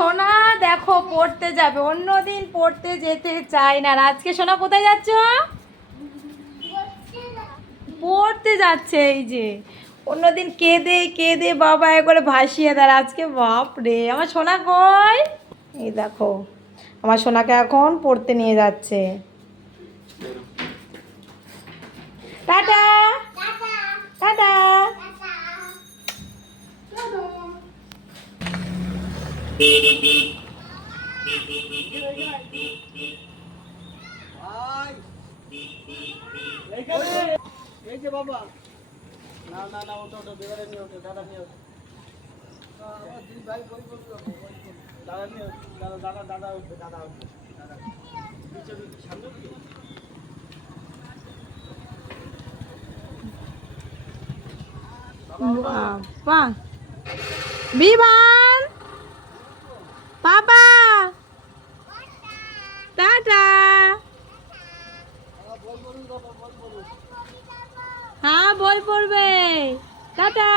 সোনা দেখো পড়তে যাবে, অন্যদিন পড়তে যেতে চায় না, আর আজকে সোনা কোথায় যাচ্ছ? পড়তে যাচ্ছে। এই যে অন্যদিন কেঁদে কেঁদে বাবা একবারে ভাসিয়ে দেয়, আজকে বাপ রে আমার সোনা কই? এই দেখো আমার সোনাকে এখন পড়তে নিয়ে যাচ্ছে। Tata tata. এই যে বাবা, না না না, ওটা ওটা দেওয়ারে নিয়ে ওঠে, দাদা নিয়ে ওঠে। আমার দুই ভাই বই করবে, দাদা নিয়ে ওঠে, দাদা দাদা দাদা উঠবে, দাদা উঠবে, দাদা নিচে সামনে দিকে। বাবা বিমান বাবা টাটা। হ্যাঁ বই পড়বে, টাটা।